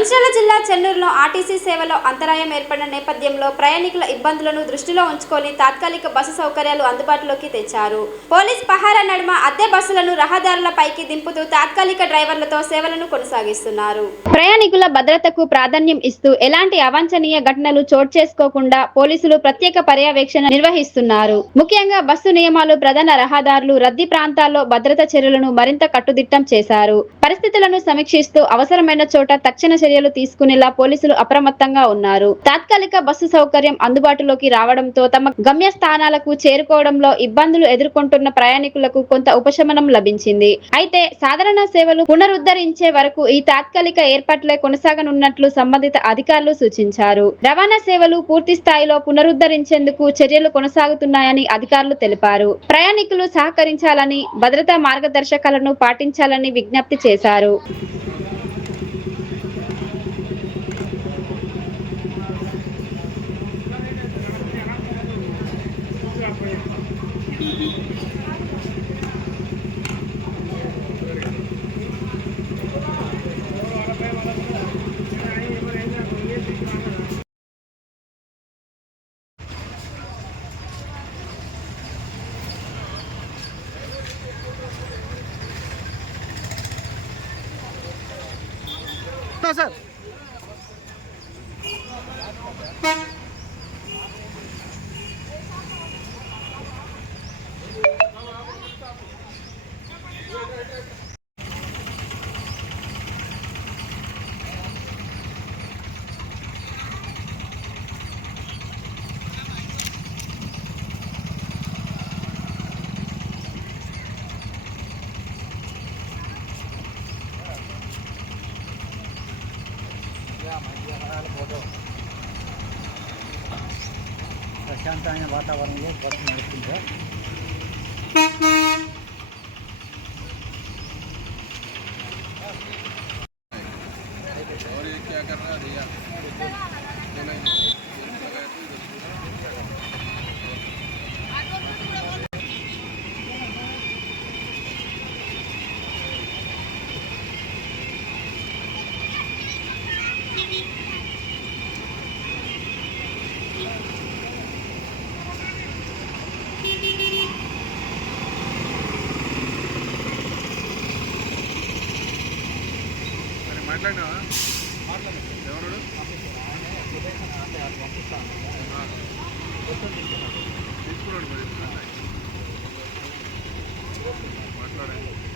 మంచిర్యాల జిల్లా చెన్నూరులో ఆర్టీసీ సేవలో అంతరాయం ఏర్పడిన నేపథ్యంలో ప్రయాణికుల ఇబ్బందులను దృష్టిలో ఉంచుకొని తాత్కాలిక బస్సు సౌకర్యాలు అందుబాటులోకి తెచ్చారు. పోలీస్ పహారా నడుమ అద్దె బస్సులను రహదారులపైకి దింపుతూ తాత్కాలిక డ్రైవర్లతో సేవలను కొనసాగిస్తున్నారు. ప్రయాణికుల భద్రతకు ప్రాధాన్యం ఇస్తూ ఎలాంటి అవాంఛనీయ ఘటనలు చోటు చేసుకోకుండా పోలీసులు ప్రత్యేక పర్యవేక్షణ నిర్వహిస్తున్నారు. ముఖ్యంగా బస్సు నియమాలు, ప్రధాన రహదారులు, రద్దీ ప్రాంతాల్లో భద్రతా చర్యలను మరింత కట్టుదిట్టం చేశారు. పరిస్థితులను సమీక్షిస్తూ అవసరమైన చోట తక్షణ చర్యలు తీసుకునేలా పోలీసులు అప్రమత్తంగా ఉన్నారు. తాత్కాలిక బస్సు సౌకర్యం అందుబాటులోకి రావడంతో తమ గమ్యస్థానాలకు చేరుకోవడంలో ఇబ్బందులు ఎదుర్కొంటున్న ప్రయాణికులకు కొంత ఉపశమనం లభించింది. అయితే సాధారణ సేవలు పునరుద్ధరించే వరకు ఈ తాత్కాలిక ఏర్పాట్లే కొనసాగనున్నట్లు సంబంధిత అధికారులు సూచించారు. రవాణా సేవలు పూర్తి స్థాయిలో పునరుద్ధరించేందుకు చర్యలు కొనసాగుతున్నాయని అధికారులు తెలిపారు. ప్రయాణికులు సహకరించాలని, భద్రతా మార్గదర్శకాలను పాటించాలని విజ్ఞప్తి చేశారు. సార్ ప్రశాంతమైన వాతావరణంలో బస్సు నడుస్తుంది. మాట్లాడినావా? ఎవరు తీసుకున్నాడు మరి మాట్లాడండి.